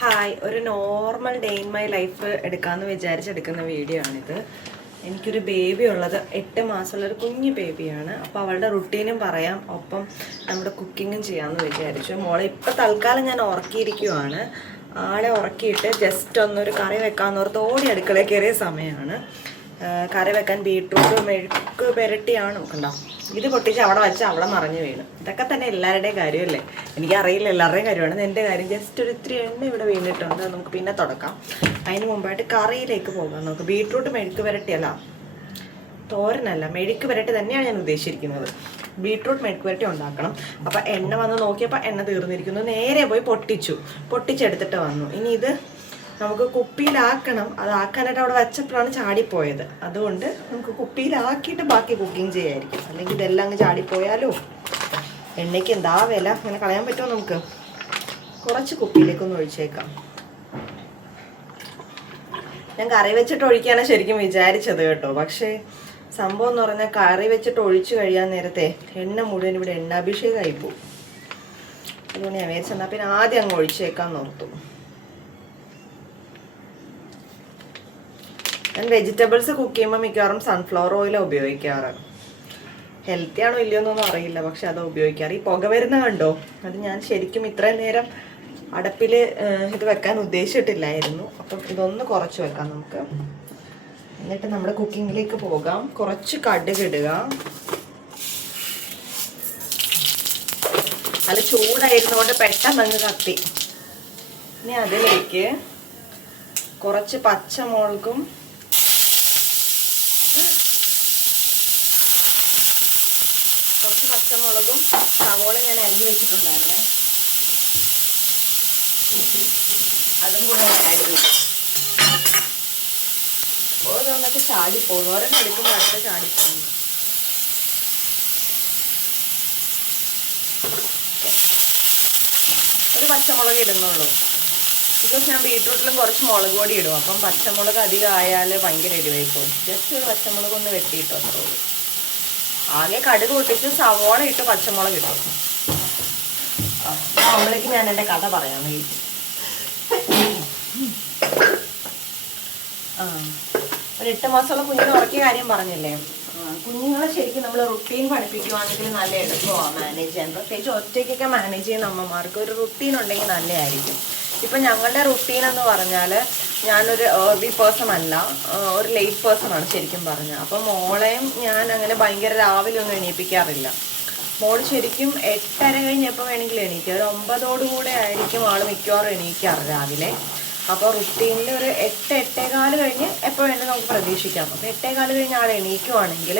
Hi, ഒരു normal day in my life എടുക്കാമെന്ന് വിചാരിച്ചെടുക്കുന്ന video ആണിത്. എനിക്കൊരു ബേബി ഉള്ളത് 8 മാസമുള്ളൊരു കുഞ്ഞു ബേബിയാണ്. അപ്പോൾ അവളുടെ റുട്ടീനും പറയാം, ഒപ്പം നമ്മുടെ കുക്കിങ്ങും ചെയ്യാമെന്ന് വിചാരിച്ചു. മോളെ ഇപ്പോൾ തൽക്കാലം ഞാൻ ഉറക്കിയിരിക്കുവാണ്. ആളെ ഉറക്കിയിട്ട് ജസ്റ്റ് ഒന്നൊരു കറി വെക്കാമെന്നോർത്ത് ഓടി അടുക്കളയിൽ കയറിയ സമയമാണ്. കറി വെക്കാൻ ബീട്രൂട്ട് മെഴുക്ക് പുരട്ടിയാണ്. കണ്ടോ, ഇത് പൊട്ടിച്ച് അവിടെ വെച്ച് അവളെ മറിഞ്ഞു വീണു. ഇതൊക്കെ തന്നെ എല്ലാവരുടെയും കാര്യമല്ലേ, എനിക്കറിയില്ല എല്ലാവരുടെയും കാര്യമാണ്. എൻ്റെ കാര്യം ജസ്റ്റ് ഒരു ഇത്തിരി എണ്ണ ഇവിടെ വീണിട്ടുണ്ട്, നമുക്ക് പിന്നെ തുടക്കാം. അതിന് മുമ്പായിട്ട് കറിയിലേക്ക് പോകാം. നമുക്ക് ബീട്രൂട്ട് മെഴുക്ക് പുരട്ടിയല്ല, തോരനല്ല, മെഴുക്ക് പുരട്ടി തന്നെയാണ് ഞാൻ ഉദ്ദേശിച്ചിരിക്കുന്നത്. ബീട്രൂട്ട് മെഴുക്ക് പുരട്ടി ഉണ്ടാക്കണം. അപ്പം എണ്ണ വന്ന് നോക്കിയപ്പോൾ എണ്ണ തീർന്നിരിക്കുന്നു. നേരെ പോയി പൊട്ടിച്ചെടുത്തിട്ട് വന്നു. ഇനി ഇത് നമുക്ക് കുപ്പിയിലാക്കണം. അതാക്കാനായിട്ട് അവിടെ വെച്ചപ്പോഴാണ് ചാടിപ്പോയത്. അതുകൊണ്ട് നമുക്ക് കുപ്പിയിലാക്കിയിട്ട് ബാക്കി കുക്കിംഗ് ചെയ്യായിരിക്കും. അല്ലെങ്കിൽ ഇതെല്ലാം അങ്ങ് ചാടിപ്പോയാലോ. എണ്ണയ്ക്ക് എന്താ വില, അങ്ങനെ കളയാൻ പറ്റുമോ? നമുക്ക് കുറച്ച് കുപ്പിയിലേക്കൊന്ന് ഒഴിച്ചേക്കാം. ഞാൻ കറി വെച്ചിട്ട് ഒഴിക്കാനാണ് ശരിക്കും വിചാരിച്ചത് കേട്ടോ. പക്ഷേ സംഭവം എന്ന് പറഞ്ഞാൽ കറി വെച്ചിട്ട് ഒഴിച്ചു കഴിയാൻ നേരത്തെ എണ്ണ മുഴുവൻ ഇവിടെ എണ്ണാഭിഷേകമായി പോകും. അതുകൊണ്ട് ഞാൻ വിചാരിച്ചെന്നാൽ പിന്നെ ആദ്യം അങ്ങ് ഒഴിച്ചേക്കാൻ നോർത്തു. ഞാൻ വെജിറ്റബിൾസ് കുക്ക് ചെയ്യുമ്പോൾ മിക്കവാറും സൺഫ്ലവർ ഓയിലാണ് ഉപയോഗിക്കാറ്. ഹെൽത്തി ആണോ ഇല്ലയോ എന്നൊന്നും അറിയില്ല, പക്ഷെ അത് ഉപയോഗിക്കാറ്. ഈ പുക വരുന്ന കണ്ടോ, അത് ഞാൻ ശരിക്കും ഇത്രയും നേരം അടപ്പിൽ ഇത് വെക്കാൻ ഉദ്ദേശിച്ചിട്ടില്ലായിരുന്നു. അപ്പം ഇതൊന്ന് കുറച്ച് വെക്കാം നമുക്ക്. എന്നിട്ട് നമ്മുടെ കുക്കിങ്ങിലേക്ക് പോകാം. കുറച്ച് കടുക് ഇടുക. നല്ല ചൂടായിരുന്നുകൊണ്ട് പെട്ടെന്ന് അങ്ങ് കത്തി. ഇനി അതിലേക്ക് കുറച്ച് പച്ചമുളകും സവോള ഞാൻ അരിഞ്ഞു വെച്ചിട്ടുണ്ടായിരുന്നേ, അതും കൂടെ ആഡ് ചെയ്യും. ഓരോന്നൊക്കെ ചാടിപ്പോകുന്നു, ഓരോന്ന് എടുക്കുമ്പോൾ അടുത്ത ചാടിപ്പോകുന്നു. ഒരു പച്ചമുളക് ഇടുന്നുള്ളൂ, ബിക്കോസ് ഞാൻ ബീട്രൂട്ടിലും കുറച്ച് മുളക് പൊടി ഇടും. അപ്പം പച്ചമുളക് അധികം ആയാൽ ഭയങ്കര എരിവായി പോകും. ജസ്റ്റ് ഒരു പച്ചമുളക് ഒന്ന് വെട്ടിയിട്ടു അത്രേ ഉള്ളൂ. ആകെ കടുക് പൊട്ടിച്ച് സവോള ഇട്ട് പച്ചമുളക് ഇട്ടു. നമ്മളേക്ക് ഞാൻ എൻ്റെ കഥ പറയാം. ഒരു 8 മാസമുള്ള കുഞ്ഞിനെ ഉറക്കിയ കാര്യം പറഞ്ഞില്ലേ. കുഞ്ഞുങ്ങളെ ശരിക്കും നമ്മൾ റുട്ടീൻ പഠിപ്പിക്കുവാണെങ്കിൽ നല്ല എളുപ്പമാണ് മാനേജ് ചെയ്യാൻ. പ്രത്യേകിച്ച് ഒറ്റയ്ക്കൊക്കെ മാനേജ് ചെയ്യുന്ന അമ്മമാർക്ക് ഒരു റുട്ടീൻ ഉണ്ടെങ്കിൽ നല്ലതായിരിക്കും. ഇപ്പം ഞങ്ങളുടെ റുട്ടീൻ എന്ന് പറഞ്ഞാൽ ഞാനൊരു ഏർലി പേഴ്സൺ അല്ല, ഒരു ലേറ്റ് പേഴ്സൺ ആണ് ശരിക്കും പറഞ്ഞാൽ. അപ്പം മോളെയും ഞാൻ അങ്ങനെ ഭയങ്കര രാവിലെ ഒന്നും എണീപ്പിക്കാറില്ല. മോൾ ശരിക്കും 8:30 കഴിഞ്ഞ് എപ്പോൾ വേണമെങ്കിലും എണീക്കുക. ഒരു 9 ആയിരിക്കും ആൾ മിക്കവാറും എണീക്കാറ് രാവിലെ. അപ്പോൾ റുട്ടീനിൽ ഒരു 8-8:15 കഴിഞ്ഞ് എപ്പോൾ വേണമെങ്കിൽ നമുക്ക് പ്രതീക്ഷിക്കാം. അപ്പോൾ 8:15 കഴിഞ്ഞ് ആൾ എണീക്കുവാണെങ്കിൽ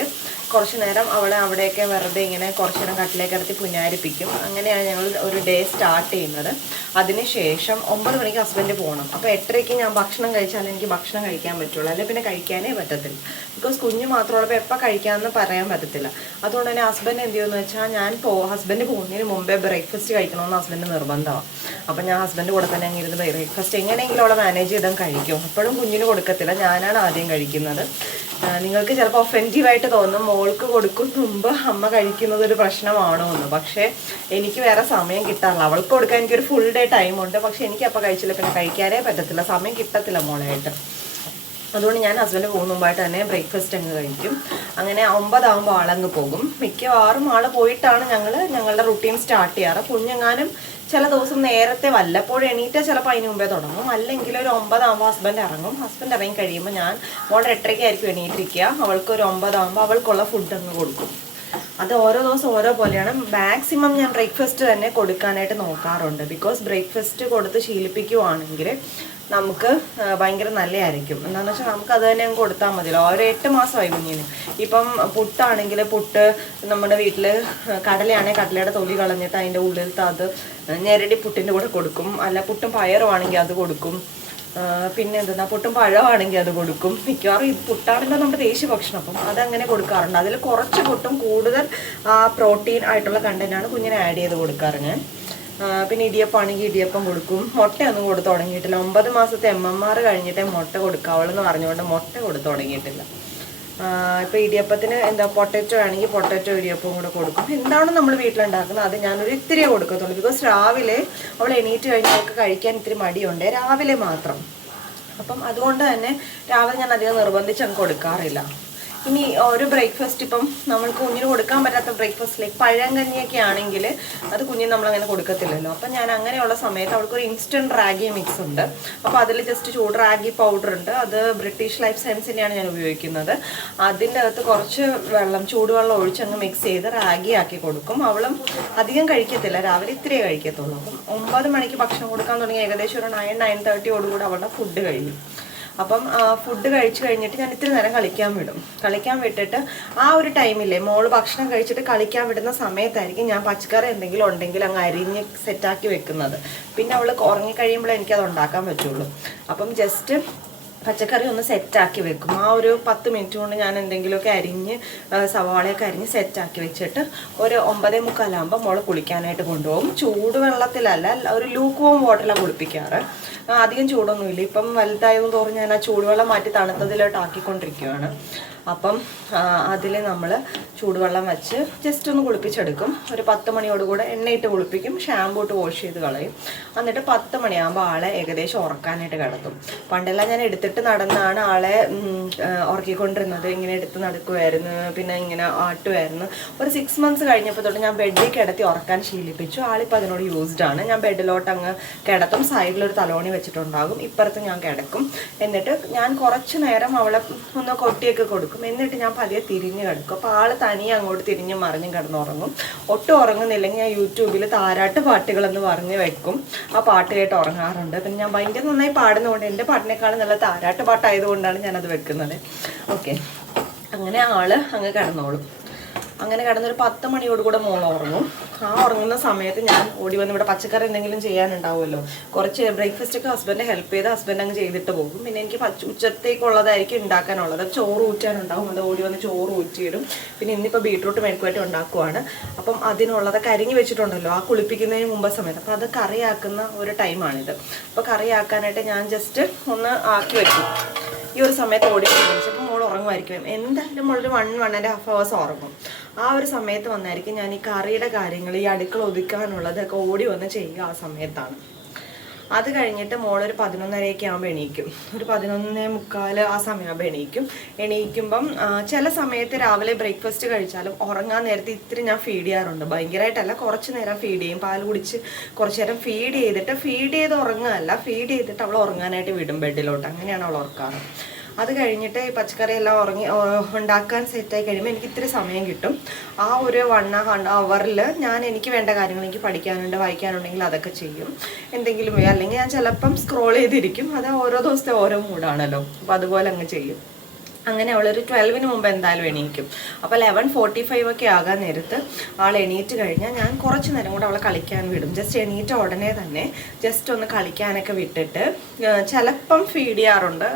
കുറച്ച് നേരം അവിടെയൊക്കെ വെറുതെ ഇങ്ങനെ കുറച്ച് നേരം കട്ടിലേക്ക് ഇറത്തി പുന്നാരിപ്പിക്കും. അങ്ങനെയാണ് ഞങ്ങൾ ഒരു ഡേ സ്റ്റാർട്ട് ചെയ്യുന്നത്. അതിനുശേഷം 9 മണിക്ക് ഹസ്ബൻഡ് പോകണം. അപ്പോൾ 8:30 ഞാൻ ഭക്ഷണം കഴിച്ചാലേ എനിക്ക് ഭക്ഷണം കഴിക്കാൻ പറ്റുള്ളൂ, അല്ലെങ്കിൽ പിന്നെ കഴിക്കാനേ പറ്റത്തില്ല. ബിക്കോസ് കുഞ്ഞ് മാത്രമുള്ളപ്പോൾ എപ്പോൾ കഴിക്കാമെന്ന് പറയാൻ പറ്റത്തില്ല. അതുകൊണ്ട് തന്നെ ഹസ്ബൻഡ് എന്ത് ചെയ്യുമെന്ന് വെച്ചാൽ ഹസ്ബൻഡ് പോകുന്നതിന് മുമ്പേ ബ്രേക്ക്ഫാസ്റ്റ് കഴിക്കണമെന്ന് ഹസ്ബൻഡ് നിർബന്ധമാണ്. അപ്പം ഞാൻ ഹസ്ബൻഡ് കൂടെ തന്നെ അങ്ങ് ഇരുന്ന് ബ്രേക്ക്ഫാസ്റ്റ് എങ്ങനെയെങ്കിലും അവളെ മാനേജ് ചെയ്താൽ കഴിക്കും. അപ്പോഴും കുഞ്ഞിന് കൊടുക്കത്തില്ല, ഞാനാണ് ആദ്യം കഴിക്കുന്നത്. നിങ്ങൾക്ക് ചിലപ്പോൾ ഒഫെൻറ്റീവായിട്ട് തോന്നും, മോൾക്ക് കൊടുക്കും മുമ്പ് അമ്മ കഴിക്കുന്നത് ഒരു പ്രശ്നമാണോ എന്ന്. പക്ഷേ എനിക്ക് വേറെ സമയം കിട്ടാറില്ല. അവൾക്ക് കൊടുക്കാൻ എനിക്കൊരു ഫുൾ ഡേ ടൈമുണ്ട്, പക്ഷെ എനിക്ക് അപ്പോൾ കഴിച്ചില്ല പിന്നെ കഴിക്കാനേ പറ്റത്തില്ല, സമയം കിട്ടത്തില്ല മോളായിട്ട്. അതുകൊണ്ട് ഞാൻ ഹസ്ബൻഡ് പോകുന്ന മുമ്പായിട്ട് തന്നെ ബ്രേക്ക്ഫാസ്റ്റ് അങ്ങ് കഴിക്കും. അങ്ങനെ 9 ആകുമ്പോൾ ആളങ്ങ് പോകും. മിക്കവാറും ആൾ പോയിട്ടാണ് ഞങ്ങളുടെ റുട്ടീൻ സ്റ്റാർട്ട് ചെയ്യാറ്. കുഞ്ഞെങ്ങാനും ചില ദിവസം നേരത്തെ വല്ലപ്പോഴും എണീറ്റാൽ ചിലപ്പോൾ അതിന് മുമ്പേ തുടങ്ങും. അല്ലെങ്കിൽ ഒരു 9 ആകുമ്പോൾ ഹസ്ബൻഡ് ഇറങ്ങും. ഹസ്ബൻഡ് ഇറങ്ങി കഴിയുമ്പോൾ ഞാൻ മോളുടെ 8:30 എണീറ്റിരിക്കുക. അവൾക്ക് ഒരു 9 ആകുമ്പോൾ അവൾക്കുള്ള ഫുഡ് അങ്ങ് കൊടുക്കും. അത് ഓരോ ദിവസം ഓരോ പോലെയാണ്. മാക്സിമം ഞാൻ ബ്രേക്ക്ഫാസ്റ്റ് തന്നെ കൊടുക്കാനായിട്ട് നോക്കാറുണ്ട്. ബിക്കോസ് ബ്രേക്ക്ഫാസ്റ്റ് കൊടുത്ത് ശീലിപ്പിക്കുവാണെങ്കിൽ നമുക്ക് ഭയങ്കര നല്ലതായിരിക്കും. എന്താണെന്ന് വെച്ചാൽ നമുക്ക് അത് തന്നെ അങ്ങ് കൊടുത്താൽ മതിയല്ലോ. ഒരു 8 മാസമായി കുഞ്ഞിന്. ഇപ്പം പുട്ടാണെങ്കിൽ പുട്ട്, നമ്മുടെ വീട്ടിൽ കടലയാണെങ്കിൽ കടലയുടെ തൊലി കളഞ്ഞിട്ട് അതിൻ്റെ ഉള്ളിലത്തെ അത് ഞെരടി പുട്ടിൻ്റെ കൂടെ കൊടുക്കും. അല്ല പുട്ടും പയറുമാണെങ്കിൽ അത് കൊടുക്കും. പിന്നെ എന്താ പുട്ടും പഴമാണെങ്കിൽ അത് കൊടുക്കും. മിക്കവാറും ഇത് പുട്ടാണല്ലോ നമ്മുടെ ദേശീയ ഭക്ഷണം, അപ്പം അതങ്ങനെ കൊടുക്കാറുണ്ട്. അതിൽ കുറച്ച് പുട്ടും കൂടുതൽ പ്രോട്ടീൻ ആയിട്ടുള്ള കണ്ടന്റാണ് കുഞ്ഞിനെ ആഡ് ചെയ്ത് കൊടുക്കാറ് ഞാൻ. പിന്നെ ഇടിയപ്പമാണെങ്കിൽ ഇടിയപ്പം കൊടുക്കും. മുട്ടയൊന്നും കൊടുത്തു തുടങ്ങിയിട്ടില്ല. 9 മാസത്തെ MMR കഴിഞ്ഞിട്ടേ മുട്ട കൊടുക്കാവുള്ളൂ എന്ന് പറഞ്ഞുകൊണ്ട് മുട്ട കൊടുത്തു തുടങ്ങിയിട്ടില്ല. ഇപ്പോൾ ഇടിയപ്പത്തിന് എന്താ പൊട്ടറ്റോ ആണെങ്കിൽ പൊട്ടറ്റോ ഇടിയപ്പവും കൂടെ കൊടുക്കും. എന്താണ് നമ്മൾ വീട്ടിലുണ്ടാക്കുന്നത് അത് ഞാനൊരു ഇത്തിരി കൊടുക്കത്തുള്ളൂ. ബിക്കോസ് രാവിലെ അവൾ എണീറ്റ് കഴിഞ്ഞാൽ അവൾക്ക് കഴിക്കാൻ ഇത്തിരി മടിയുണ്ട്, രാവിലെ മാത്രം. അപ്പം അതുകൊണ്ട് തന്നെ രാവിലെ ഞാൻ അധികം നിർബന്ധിച്ച് അങ്ങ് കൊടുക്കാറില്ല. ഇനി ഒരു ബ്രേക്ക്ഫാസ്റ്റ് ഇപ്പം നമ്മൾക്ക് കുഞ്ഞിന് കൊടുക്കാൻ പറ്റാത്ത ബ്രേക്ക്ഫാസ്റ്റ് ലൈക്ക് പഴങ്കഞ്ഞിയൊക്കെ ആണെങ്കിൽ അത് കുഞ്ഞിന് നമ്മളങ്ങനെ കൊടുക്കത്തില്ലല്ലോ. അപ്പം ഞാൻ അങ്ങനെയുള്ള സമയത്ത് അവൾക്കൊരു ഇൻസ്റ്റൻറ്റ് റാഗി മിക്സ് ഉണ്ട്. അപ്പോൾ അതിൽ ജസ്റ്റ് ചൂട് റാഗി പൗഡർ ഉണ്ട്, അത് ബ്രിട്ടീഷ് ലൈഫ് സയൻസിൻ്റെയാണ് ഞാൻ ഉപയോഗിക്കുന്നത്. അതിൻ്റെ അകത്ത് കുറച്ച് ചൂടുവെള്ളം ഒഴിച്ച് അങ്ങ് മിക്സ് ചെയ്ത് റാഗി ആക്കി കൊടുക്കും. അവളും അധികം കഴിക്കത്തില്ല, രാവിലെ ഇത്രയേ കഴിക്കത്തുള്ളൂ. അപ്പം 9 മണിക്ക് ഭക്ഷണം കൊടുക്കാൻ തുടങ്ങി ഏകദേശം ഒരു 9-9:30 അവളുടെ ഫുഡ് കഴിയും. അപ്പം ഫുഡ് കഴിച്ച് കഴിഞ്ഞിട്ട് ഞാൻ ഇത്തിരി നേരം കളിക്കാൻ വിടും. കളിക്കാൻ വിട്ടിട്ട് ആ ഒരു ടൈമില്ലേ മോള് ഭക്ഷണം കഴിച്ചിട്ട് കളിക്കാൻ വിടുന്ന സമയത്തായിരിക്കും ഞാൻ പച്ചക്കറി എന്തെങ്കിലും ഉണ്ടെങ്കിൽ അങ്ങ് അരിഞ്ഞ് സെറ്റാക്കി വെക്കുന്നത്. പിന്നെ അവൾ ഉറങ്ങിക്കഴിയുമ്പോഴേ എനിക്കത് ഉണ്ടാക്കാൻ പറ്റുള്ളൂ. അപ്പം ജസ്റ്റ് പച്ചക്കറി ഒന്ന് സെറ്റാക്കി വെക്കും. ആ ഒരു 10 മിനിറ്റ് കൊണ്ട് ഞാൻ എന്തെങ്കിലുമൊക്കെ അരിഞ്ഞ് സവാളയൊക്കെ അരിഞ്ഞ് സെറ്റാക്കി വെച്ചിട്ട് ഒരു 9:45 മോള് കുളിക്കാനായിട്ട് കൊണ്ടുപോകും. ചൂടുവെള്ളത്തിലല്ല, ഒരു ലൂക്ക് വോം വാട്ടറിലാണ് കുളിപ്പിക്കാറ്. അധികം ചൂടൊന്നുമില്ല. ഇപ്പം വലുതായതും തോറും ഞാൻ ആ ചൂടുവെള്ളം മാറ്റി തണുത്തതിലോട്ട് ആക്കിക്കൊണ്ടിരിക്കുകയാണ്. അപ്പം അതിൽ നമ്മൾ ചൂടുവെള്ളം വെച്ച് ജസ്റ്റ് ഒന്ന് കുളിപ്പിച്ചെടുക്കും. ഒരു 10 മണിയോടുകൂടെ എണ്ണയിട്ട് കുളിപ്പിക്കും, ഷാമ്പൂ ഇട്ട് വാഷ് ചെയ്ത് കളയും. എന്നിട്ട് 10 മണിയാകുമ്പോൾ ആളെ ഏകദേശം ഉറക്കാനായിട്ട് കിടത്തും. പണ്ടെല്ലാം ഞാൻ എടുത്തിട്ട് നടന്നാണ് ആളെ ഉറക്കിക്കൊണ്ടിരുന്നത്. ഇങ്ങനെ എടുത്ത് നടക്കുമായിരുന്നു, പിന്നെ ഇങ്ങനെ ആട്ടുമായിരുന്നു. ഒരു 6 മന്ത്സ് കഴിഞ്ഞപ്പോൾ തൊട്ട് ഞാൻ ബെഡിൽ കിടത്തി ഉറക്കാൻ ശീലിപ്പിച്ചു. ആളിപ്പോൾ അതിനോട് യൂസ്ഡ് ആണ്. ഞാൻ ബെഡിലോട്ട് അങ്ങ് കിടത്തും, സൈഡിലൊരു തലോണി വെച്ചിട്ടുണ്ടാകും, ഇപ്പുറത്ത് ഞാൻ കിടക്കും. എന്നിട്ട് ഞാൻ കുറച്ച് നേരം അവളെ ഒന്ന് കൊട്ടിയൊക്കെ കൊടുക്കും. എന്നിട്ട് ഞാൻ പതിയെ തിരിഞ്ഞ് കിടക്കും. അപ്പോൾ ആൾ തനിയെ അങ്ങോട്ട് തിരിഞ്ഞും മറിഞ്ഞും കിടന്നുറങ്ങും. ഒട്ടും ഉറങ്ങുന്നില്ലെങ്കിൽ ഞാൻ യൂട്യൂബിൽ താരാട്ട് പാട്ടുകളെന്ന് പറഞ്ഞ് വെക്കും. ആ പാട്ട് കേട്ട് ഉറങ്ങാറുണ്ട്. പിന്നെ ഞാൻ ഭയങ്കര നന്നായി പാടുന്നതുകൊണ്ട് എൻ്റെ പാട്ടിനേക്കാളും നല്ല താരാട്ട് പാട്ടായതുകൊണ്ടാണ് ഞാനത് വെക്കുന്നത്. ഓക്കെ, അങ്ങനെ ആൾ അങ്ങ് കിടന്നോളും. അങ്ങനെ കിടന്നൊരു 10 മണിയോടുകൂടെ മോൾ ഉറങ്ങും. ആ ഉറങ്ങുന്ന സമയത്ത് ഞാൻ ഓടി വന്ന് ഇവിടെ പച്ചക്കറി എന്തെങ്കിലും ചെയ്യാനുണ്ടാവുമല്ലോ, കുറച്ച് ബ്രേക്ക്ഫാസ്റ്റൊക്കെ ഹസ്ബൻഡ് ഹെൽപ്പ് ചെയ്ത് ഹസ്ബൻഡ് അങ്ങ് ചെയ്തിട്ട് പോകും. പിന്നെ എനിക്ക് ഉച്ചത്തേക്കുള്ളതായിരിക്കും ഉണ്ടാക്കാനുള്ളത്. ചോറ് ഊറ്റാനുണ്ടാവും, അത് ഓടി വന്ന് ചോറ് ഊറ്റിയിടും. പിന്നെ ഇന്നിപ്പോൾ ബീട്രൂട്ട് മെഴുക്കുവരട്ടി ഉണ്ടാക്കുവാണ്. അപ്പം അതിനുള്ളതൊക്കെ അരിഞ്ഞ് വെച്ചിട്ടുണ്ടല്ലോ ആ കുളിപ്പിക്കുന്നതിന് മുമ്പ് സമയത്ത്. അപ്പോൾ അത് കറിയാക്കുന്ന ഒരു ടൈമാണിത്. അപ്പോൾ കറിയാക്കാനായിട്ട് ഞാൻ ജസ്റ്റ് ഒന്ന് ആക്കി വെക്കും. ഈ ഒരു സമയത്ത് ഓടി കഴിച്ചപ്പോൾ മോൾ ഉറങ്ങുമായിരിക്കും. എന്തായാലും മോളൊരു 1-1.5 hours ഉറങ്ങും. ആ ഒരു സമയത്ത് വന്നായിരിക്കും ഞാൻ ഈ കറിയുടെ കാര്യങ്ങൾ, ഈ അടുക്കള ഒതുക്കാനുള്ളതൊക്കെ ഓടി വന്ന് ചെയ്യുക ആ സമയത്താണ്. അത് കഴിഞ്ഞിട്ട് മോളൊരു 11:30 ആകുമ്പോൾ എണീക്കും. ഒരു 11:45 ആ സമയമാകുമ്പോൾ എണീക്കുമ്പം ചില സമയത്ത് രാവിലെ ബ്രേക്ക്ഫാസ്റ്റ് കഴിച്ചാലും ഉറങ്ങാൻ നേരത്തെ ഇത്തിരി ഞാൻ ഫീഡ് ചെയ്യാറുണ്ട്. ഭയങ്കരമായിട്ടല്ല, കുറച്ച് നേരം ഫീഡ് ചെയ്യും. പാൽ കുടിച്ച് കുറച്ച് നേരം ഫീഡ് ചെയ്ത് ഉറങ്ങുകയല്ല, ഫീഡ് ചെയ്തിട്ട് അവൾ ഉറങ്ങാനായിട്ട് വിടും ബെഡിലോട്ട്. അങ്ങനെയാണ് അവൾ ഉറക്കാറ്. അത് കഴിഞ്ഞിട്ട് ഈ പച്ചക്കറി എല്ലാം ഉണ്ടാക്കാൻ സെറ്റായി കഴിയുമ്പോൾ എനിക്ക് ഇത്തിരി സമയം കിട്ടും. ആ ഒരു 1 hour ഞാൻ എനിക്ക് വേണ്ട കാര്യങ്ങൾ, എനിക്ക് പഠിക്കാനുണ്ട്, വായിക്കാനുണ്ടെങ്കിൽ അതൊക്കെ ചെയ്യും. എന്തെങ്കിലും അല്ലെങ്കിൽ ഞാൻ ചിലപ്പം സ്ക്രോൾ ചെയ്തിരിക്കും. അത് ഓരോ ദിവസത്തെ ഓരോ മൂഡാണല്ലോ, അപ്പോൾ അതുപോലെ അങ്ങ് ചെയ്യും. അങ്ങനെ അവളൊരു 12-ന് മുമ്പ് എന്തായാലും എണീക്കും. അപ്പോൾ 11:45 ഒക്കെ ആകാൻ നേരത്ത് ആൾ എണീറ്റ് കഴിഞ്ഞാൽ ഞാൻ കുറച്ച് നേരം കൂടെ അവളെ കളിക്കാൻ വിടും. ജസ്റ്റ് എണീറ്റ ഉടനെ തന്നെ ജസ്റ്റ് ഒന്ന് കളിക്കാനൊക്കെ വിട്ടിട്ട് ചിലപ്പം ഫീഡ് ചെയ്യാറുണ്ട്.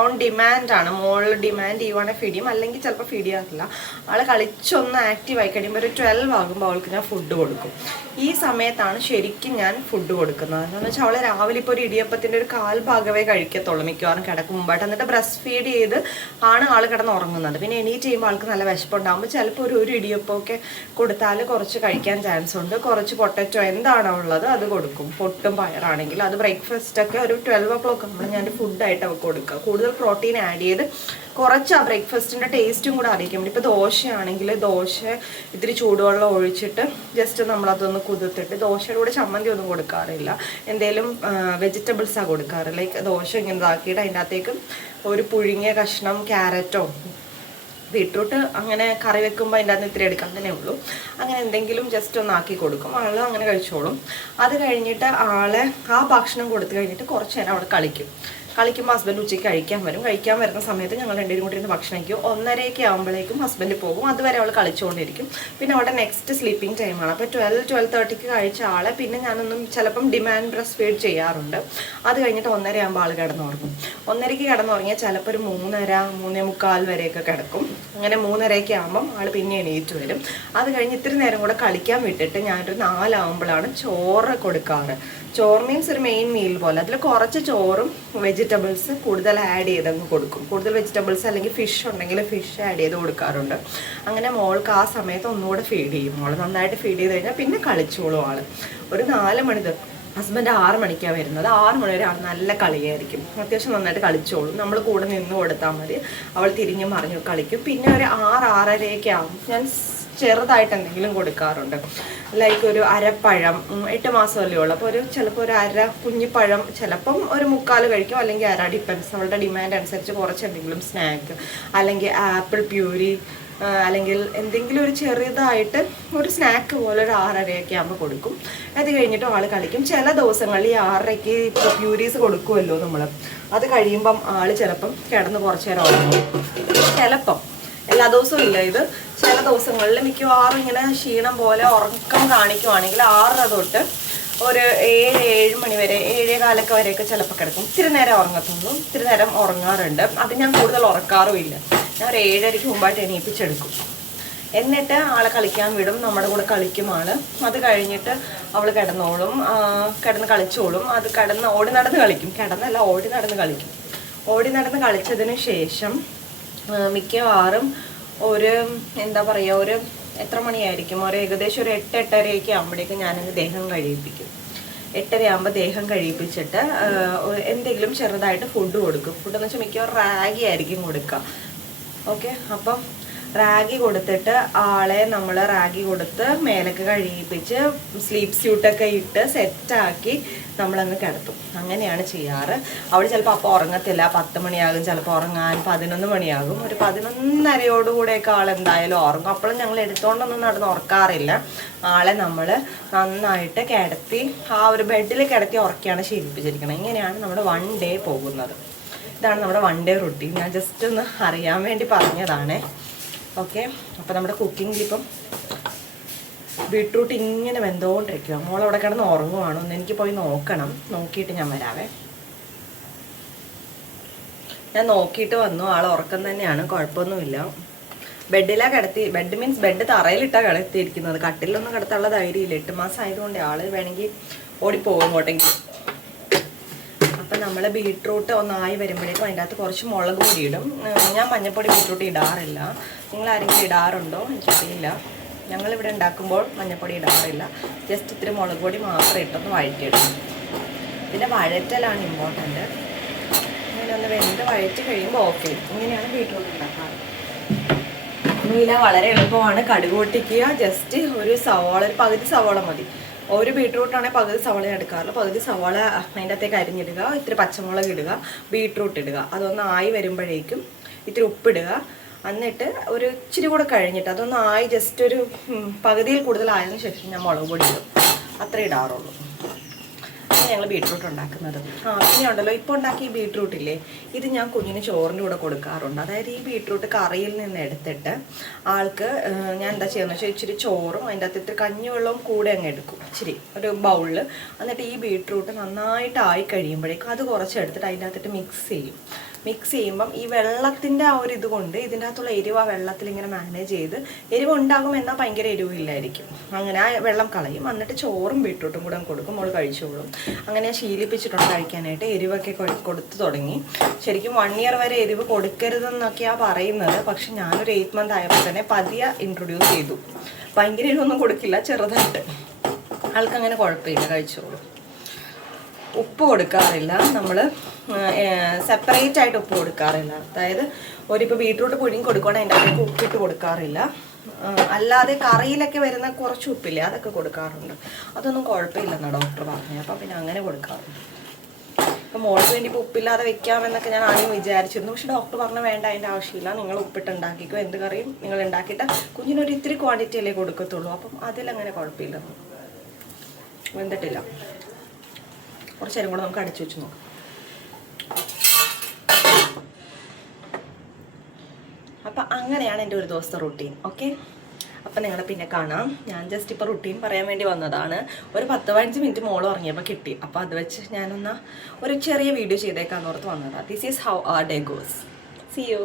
ഓൺ ഡിമാൻഡാണ്. മോൾ ഡിമാൻഡ് ചെയ്യുവാണെങ്കിൽ ഫീഡ് ചെയ്യും, അല്ലെങ്കിൽ ചിലപ്പോൾ ഫീഡ് ചെയ്യാറില്ല. ആൾ കളിച്ചൊന്ന് ആക്റ്റീവായി കഴിയുമ്പോൾ ഒരു 12 ആകുമ്പോൾ അവൾക്ക് ഞാൻ ഫുഡ് കൊടുക്കും. ഈ സമയത്താണ് ശരിക്കും ഞാൻ ഫുഡ് കൊടുക്കുന്നത്. എന്താണെന്ന് വെച്ചാൽ അവൾ രാവിലെ ഇപ്പോൾ ഒരു ഇടിയപ്പത്തിൻ്റെ ഒരു 1/4 ഭാഗമേ കഴിക്കത്തുള്ളൂ മിക്കവാറും കിടക്കും മുമ്പായിട്ട്. എന്നിട്ട് ബ്രസ്റ്റ് ഫീഡ് ചെയ്ത് ആണ് ആൾ കിടന്ന് ഉറങ്ങുന്നത്. പിന്നെ എണീറ്റ് ചെയ്യുമ്പോൾ ആൾക്ക് നല്ല വിശപ്പുണ്ടാകുമ്പോൾ ചിലപ്പോൾ ഒരു ഇടിയപ്പമൊക്കെ കൊടുത്താൽ കുറച്ച് കഴിക്കാൻ ചാൻസ് ഉണ്ട്. കുറച്ച് പൊട്ടറ്റോ എന്താണോ ഉള്ളത് അത് കൊടുക്കും. പൊട്ടും പയറാണെങ്കിൽ അത് ബ്രേക്ക്ഫാസ്റ്റൊക്കെ ഒരു 12 o'clock ആകുമ്പോൾ ഞാൻ ഫുഡായിട്ട് അവൾക്ക് കൊടുക്കുക. കൂടുതൽ പ്രോട്ടീൻ ആഡ് ചെയ്ത് കുറച്ച് ആ ബ്രേക്ക്ഫാസ്റ്റിൻ്റെ ടേസ്റ്റും കൂടെ അറിയിക്കാൻ വേണ്ടി. ഇപ്പോൾ ദോശയാണെങ്കിൽ ദോശ ഇത്തിരി ചൂടുവെള്ളം ഒഴിച്ചിട്ട് ജസ്റ്റ് നമ്മളതൊന്ന് കുതിർത്തിട്ട്, ദോശയുടെ കൂടെ ചമ്മന്തി ഒന്നും കൊടുക്കാറില്ല, എന്തെങ്കിലും വെജിറ്റബിൾസാണ് കൊടുക്കാറ്. ലൈക്ക് ദോശ ഇങ്ങനെ ഇതാക്കിയിട്ട് അതിൻ്റെ അകത്തേക്ക് ഒരു പുഴുങ്ങിയ കഷ്ണം ക്യാരറ്റോ ബീട്രൂട്ട് അങ്ങനെ കറി വെക്കുമ്പോൾ അതിൻ്റെ അകത്ത് ഇത്തിരി എടുക്കാൻ തന്നെ ഉള്ളൂ. അങ്ങനെ എന്തെങ്കിലും ജസ്റ്റ് ഒന്ന് ആക്കി കൊടുക്കും. ആൾ അങ്ങനെ കഴിച്ചോളും. അത് കഴിഞ്ഞിട്ട് ആളെ ആ ഭക്ഷണം കൊടുത്തു കഴിഞ്ഞിട്ട് കുറച്ച് നേരം അവിടെ കളിക്കുമ്പോൾ ഹസ്ബൻഡ് ഉച്ചയ്ക്ക് കഴിക്കാൻ വരുന്ന സമയത്ത് ഞങ്ങൾ രണ്ടുപേരും കൂടി ഇരുന്ന് ഭക്ഷണം കഴിക്കും. 1:30 ആകുമ്പോഴേക്കും ഹസ്ബൻഡ് പോകും. അതുവരെ അവൾ കളിച്ചുകൊണ്ടിരിക്കും. പിന്നെ അവിടെ നെക്സ്റ്റ് സ്ലീപ്പിംഗ് ടൈമാണ്. അപ്പോൾ 12-12:30 കഴിച്ച ആളെ പിന്നെ ഞാനൊന്നും ചിലപ്പം ഡിമാൻഡ് ബ്രസ്റ്റ് ഫീഡ് ചെയ്യാറുണ്ട്. അത് കഴിഞ്ഞിട്ട് 1:30 ആകുമ്പോൾ ആൾ കിടന്നുറങ്ങും. 1:30 കിടന്നുറങ്ങിയാൽ ചിലപ്പോൾ ഒരു 3:30-3:45 വരെയൊക്കെ കിടക്കും. അങ്ങനെ 3:30 ആകുമ്പം ആൾ പിന്നെ എണീറ്റ് വരും. അത് കഴിഞ്ഞ് ഇത്തിരി നേരം കൂടെ കളിക്കാൻ വിട്ടിട്ട് ഞാനൊരു 4 ആകുമ്പോഴാണ് ചോറ് കൊടുക്കാറ്. ചോറ് മീൻസ് ഒരു മെയിൻ മീൽ പോലെ. അതിൽ കുറച്ച് ചോറും വെജിറ്റബിൾസ് കൂടുതൽ ആഡ് ചെയ്തങ്ങ് കൊടുക്കും. കൂടുതൽ വെജിറ്റബിൾസ് അല്ലെങ്കിൽ ഫിഷ് ഉണ്ടെങ്കിൽ ഫിഷ് ആഡ് ചെയ്ത് കൊടുക്കാറുണ്ട്. അങ്ങനെ മോൾക്ക് ആ സമയത്ത് ഒന്നുകൂടെ ഫീഡ് ചെയ്യും. മോൾ നന്നായിട്ട് ഫീഡ് ചെയ്ത് കഴിഞ്ഞാൽ പിന്നെ കളിച്ചോളും ആൾ. ഒരു 4 മണി ഹസ്ബൻഡ് 6 മണിക്കാണ് വരുന്നത്. 6 മണി വരെ ആൾ നല്ല കളിയായിരിക്കും. അത്യാവശ്യം നന്നായിട്ട് കളിച്ചോളും. നമ്മൾ കൂടെ നിന്ന് കൊടുത്താൽ മതി. അവൾ തിരിഞ്ഞ് മറിഞ്ഞു കളിക്കും. പിന്നെ ഒരു 6-6:30 ആകും ഞാൻ ചെറുതായിട്ട് എന്തെങ്കിലും കൊടുക്കാറുണ്ട്. ലൈക്ക് ഒരു അരപ്പഴം, 8 മാസമല്ലേ ഉള്ളൂ. അപ്പോൾ ചിലപ്പോൾ ഒരു അര കുഞ്ഞിപ്പഴം, ചിലപ്പം ഒരു 3/4 കഴിക്കും, അല്ലെങ്കിൽ അര, ഡിപ്പെൻസ് അവളുടെ ഡിമാൻഡ് അനുസരിച്ച് കുറച്ച് എന്തെങ്കിലും സ്നാക്ക്, അല്ലെങ്കിൽ ആപ്പിൾ പ്യൂരി, അല്ലെങ്കിൽ എന്തെങ്കിലും ഒരു ചെറുതായിട്ട് ഒരു സ്നാക്ക് പോലെ ഒരു 6:30 ആകുമ്പോൾ കൊടുക്കും. അത് കഴിഞ്ഞിട്ട് ആൾ കളിക്കും. ചില ദിവസങ്ങളിൽ ഈ 6:30 ഇപ്പോൾ പ്യൂരീസ് കൊടുക്കുമല്ലോ നമ്മൾ, അത് കഴിയുമ്പം ആൾ ചിലപ്പം കിടന്ന് കുറച്ച് നേരം ഉറങ്ങും. ചിലപ്പം, എല്ലാ ദിവസവും ഇല്ല ഇത്. ചില ദിവസങ്ങളിൽ മിക്കവാറും ഇങ്ങനെ ക്ഷീണം പോലെ ഉറക്കം കാണിക്കുവാണെങ്കിൽ 6:30 തൊട്ട് ഒരു 7 മണി വരെ, 7:15 വരെയൊക്കെ ചിലപ്പോൾ കിടക്കും. ഇത്തിരി നേരം ഉറങ്ങത്തുള്ളൂ, ഇത്തിരി നേരം ഉറങ്ങാറുണ്ട്. അത് ഞാൻ കൂടുതൽ ഉറക്കാറുമില്ല. ഞാൻ ഒരു 7:30 മുമ്പായിട്ട് എണീപ്പിച്ചെടുക്കും. എന്നിട്ട് ആളെ കളിക്കാൻ വിടും. നമ്മുടെ കൂടെ കളിക്കും ആൾ. അത് കഴിഞ്ഞിട്ട് അവൾ കിടന്നോളും, കിടന്ന് കളിച്ചോളും. അത് ഓടി നടന്ന് കളിക്കും. കിടന്നല്ല, ഓടി നടന്ന് കളിക്കും. ഓടി നടന്ന് കളിച്ചതിന് ശേഷം മിക്കവാറും ഒരു എന്താ പറയുക, ഒരു എത്ര മണിയായിരിക്കും, ഒരു ഏകദേശം ഒരു 8-8:30 ആകുമ്പോഴേക്കും ഞാനങ്ങ് ദേഹം കഴിയിപ്പിക്കും. 8:30 ആകുമ്പോൾ ദേഹം കഴിയിപ്പിച്ചിട്ട് എന്തെങ്കിലും ചെറുതായിട്ട് ഫുഡ് കൊടുക്കും. ഫുഡെന്ന് വെച്ചാൽ മിക്കവാറും റാഗി ആയിരിക്കും കൊടുക്കുക. ഓക്കെ, അപ്പം റാഗി കൊടുത്തിട്ട് ആളെ നമ്മൾ റാഗി കൊടുത്ത് മേലൊക്കെ കഴിയിപ്പിച്ച് സ്ലീപ്പ് സ്യൂട്ടൊക്കെ ഇട്ട് സെറ്റാക്കി നമ്മളങ്ങ് കിടത്തും. അങ്ങനെയാണ് ചെയ്യാറ്. അവൾ ചിലപ്പോൾ അപ്പോൾ ഉറങ്ങത്തില്ല. 10 മണിയാകും ചിലപ്പോൾ ഉറങ്ങാൻ. 11 മണിയാകും. ഒരു 11:30 ആൾ എന്തായാലും ഉറങ്ങും. അപ്പോഴും ഞങ്ങൾ എടുത്തോണ്ടൊന്നും നടന്ന് ഉറക്കാറില്ല. ആളെ നമ്മൾ നന്നായിട്ട് കിടത്തി ആ ഒരു ബെഡിൽ കിടത്തി ഉറക്കിയാണ് ശീലിപ്പിച്ചിരിക്കുന്നത്. ഇങ്ങനെയാണ് നമ്മുടെ 1 ഡേ പോകുന്നത്. ഇതാണ് നമ്മുടെ 1 ഡേ റുട്ടീൻ. ഞാൻ ജസ്റ്റ് ഒന്ന് അറിയാൻ വേണ്ടി പറഞ്ഞതാണേ. ഓക്കെ, അപ്പോൾ നമ്മുടെ കുക്കിങ്ങിലിപ്പം ബീട്രൂട്ട് ഇങ്ങനെ വെന്തോണ്ടിരിക്കുക. മോളവിടെ കിടന്ന് ഉറങ്ങുവാണോ എന്ന് എനിക്ക് പോയി നോക്കണം. നോക്കിയിട്ട് ഞാൻ വരാവേ. ഞാൻ നോക്കിയിട്ട് വന്നു. ആൾ ഉറക്കം തന്നെയാണ്, കുഴപ്പമൊന്നുമില്ല. ബെഡിലാണ് കിടത്തി. ബെഡ് മീൻസ് ബെഡ് തറയിലിട്ടാണ് കിടത്തിയിരിക്കുന്നത്. കട്ടിലൊന്നും കിടത്താനുള്ള ധൈര്യമില്ല. 8 മാസം ആയതുകൊണ്ട് ആൾ വേണമെങ്കിൽ ഓടിപ്പോകും ഇങ്ങോട്ടെങ്കിൽ. അപ്പം നമ്മൾ ബീട്രൂട്ട് ഒന്നായി വരുമ്പോഴേക്കും അതിൻ്റെ അകത്ത് കുറച്ച് മുളക് പൊടി ഇടും. ഞാൻ മഞ്ഞൾപ്പൊടി ബീട്രൂട്ട് ഇടാറില്ല. നിങ്ങൾ ആരെങ്കിലും ഇടാറുണ്ടോ എനിക്കറിയില്ല. ഞങ്ങളിവിടെ ഉണ്ടാക്കുമ്പോൾ മഞ്ഞൾപ്പൊടി ഇടാറില്ല. ജസ്റ്റ് ഇത്തിരി മുളക് പൊടി മാത്രം ഇട്ടൊന്ന് വഴറ്റിയിടും. പിന്നെ വഴറ്റലാണ് ഇമ്പോർട്ടൻറ്റ്. ഇങ്ങനെ ഒന്ന് വെന്ത് വഴറ്റി കഴിയുമ്പോൾ ഓക്കെ. ഇങ്ങനെയാണ് ബീട്രൂട്ട് ഉണ്ടാക്കാറ്. ഒന്നുമില്ല, വളരെ എളുപ്പമാണ്. കടുക് പൊട്ടിക്കുക. ജസ്റ്റ് ഒരു സവാള, ഒരു പകുതി സവാള മതി. ഒരു ബീട്രൂട്ടാണെങ്കിൽ പകുതി സവാള എടുക്കാറില്ല. പകുതി സവാള അതിൻ്റെ അകത്തേക്ക് അരിഞ്ഞിടുക. ഇത്തിരി പച്ചമുളക് ഇടുക, ബീട്രൂട്ട് ഇടുക. അതൊന്ന് ആയി വരുമ്പോഴേക്കും ഇത്തിരി ഉപ്പിടുക. എന്നിട്ട് ഒരു ഇച്ചിരി കൂടെ കഴിഞ്ഞിട്ട് അതൊന്ന് ആയി ജസ്റ്റ് ഒരു പകുതിയിൽ കൂടുതൽ ആയതിനു ശേഷം ഞാൻ മുളക് പൊടി ഇടും. അത്രേ ഇടാറുള്ളൂ. അങ്ങനെ ഞങ്ങൾ ബീട്രൂട്ട് ഉണ്ടാക്കുന്നത്. പിന്നെ ഉണ്ടല്ലോ, ഇപ്പോൾ ഉണ്ടാക്കിയ ബീട്രൂട്ടില്ലേ, ഇത് ഞാൻ കുഞ്ഞിന് ചോറിൻ്റെ കൂടെ കൊടുക്കാറുണ്ട്. അതായത് ഈ ബീട്രൂട്ട് കറിയിൽ നിന്ന് എടുത്തിട്ട് ആൾക്ക് ഞാൻ എന്താ ചെയ്യുന്നത് വെച്ചാൽ ഇച്ചിരി ചോറും അതിൻ്റെ അകത്ത് ഇത്തിരി കഞ്ഞിവെള്ളവും കൂടെ അങ്ങ് എടുക്കും, ഇച്ചിരി ഒരു ബൗളിൽ. എന്നിട്ട് ഈ ബീട്രൂട്ട് നന്നായിട്ട് ആയി കഴിയുമ്പോഴേക്കും അത് കുറച്ചെടുത്തിട്ട് അതിൻ്റെ അകത്തിട്ട് മിക്സ് ചെയ്യും. മിക്സ് ചെയ്യുമ്പം ഈ വെള്ളത്തിൻ്റെ ആ ഒരു ഇതുകൊണ്ട് ഇതിൻ്റെ അകത്തുള്ള എരിവ് ആ വെള്ളത്തിൽ ഇങ്ങനെ മാനേജ് ചെയ്ത്, എരിവ് ഉണ്ടാകും എന്നാൽ ഭയങ്കര എരിവില്ലായിരിക്കും. അങ്ങനെ ആ വെള്ളം കളയും. എന്നിട്ട് ചോറും ബീട്രൂട്ടും കൂടെ കൊടുക്കും. മോൾ കഴിച്ചോളും. അങ്ങനെ ഞാൻ ശീലിപ്പിച്ചിട്ടുണ്ട് കഴിക്കാനായിട്ട്. എരിവൊക്കെ കൊടുത്തു തുടങ്ങി. ശരിക്കും 1 ഇയർ വരെ എരിവ് കൊടുക്കരുതെന്നൊക്കെയാണ് പറയുന്നത്. പക്ഷെ ഞാനൊരു 8 മന്ത് ആയപ്പോൾ തന്നെ പതിയെ ഇൻട്രൊഡ്യൂസ് ചെയ്തു. ഭയങ്കര എരിവൊന്നും കൊടുക്കില്ല, ചെറുതായിട്ട്. ആൾക്കങ്ങനെ കുഴപ്പമില്ല, കഴിച്ചോളും. ഉപ്പ് കൊടുക്കാറില്ല നമ്മൾ, സെപ്പറേറ്റ് ആയിട്ട് ഉപ്പ് കൊടുക്കാറില്ല. അതായത് ഇപ്പോൾ ബീട്രൂട്ട് പുഴുങ്ങി കൊടുക്കുകയാണെങ്കിൽ അതിൻ്റെ അകത്തേക്ക് ഉപ്പിട്ട് കൊടുക്കാറില്ല. അല്ലാതെ കറിയിലൊക്കെ വരുന്ന കുറച്ച് ഉപ്പില്ലേ, അതൊക്കെ കൊടുക്കാറുണ്ട്. അതൊന്നും കുഴപ്പമില്ലെന്നാണ് ഡോക്ടർ പറഞ്ഞത്. അപ്പം പിന്നെ അങ്ങനെ കൊടുക്കാറുണ്ട്. അപ്പം മോൾക്ക് വേണ്ടി ഇപ്പോൾ ഉപ്പില്ലാതെ വെക്കാമെന്നൊക്കെ ഞാൻ ആദ്യം വിചാരിച്ചിരുന്നു. പക്ഷെ ഡോക്ടർ പറഞ്ഞു വേണ്ട, അതിൻ്റെ ആവശ്യമില്ല, നിങ്ങൾ ഉപ്പിട്ട് ഉണ്ടാക്കിക്കോ. എന്ത് കറിയും നിങ്ങൾ ഉണ്ടാക്കിയിട്ട് കുഞ്ഞിനൊരു ഇത്തിരി ക്വാണ്ടിറ്റിയല്ലേ കൊടുക്കത്തുള്ളൂ. അപ്പം അതിലങ്ങനെ കുഴപ്പമില്ലെന്ന്. വെന്തിട്ടില്ല. കുറച്ച് നേരം കൂടെ നമുക്ക് അടിച്ചു വെച്ച് നോക്കാം. അപ്പം അങ്ങനെയാണ് എൻ്റെ ഒരു ദിവസത്തെ റുട്ടീൻ. ഓക്കെ, അപ്പം നിങ്ങളെ പിന്നെ കാണാം. ഞാൻ ജസ്റ്റ് ഇപ്പോൾ റുട്ടീൻ പറയാൻ വേണ്ടി വന്നതാണ്. ഒരു 10-15 മിനിറ്റ് മോൾ ഉറങ്ങിയപ്പോൾ കിട്ടി. അപ്പോൾ അത് വെച്ച് ഞാനൊന്ന് ഒരു ചെറിയ വീഡിയോ ചെയ്തേക്കാന്ന് ഓർത്ത് വന്നതാണ്. This is how our day goes. See U.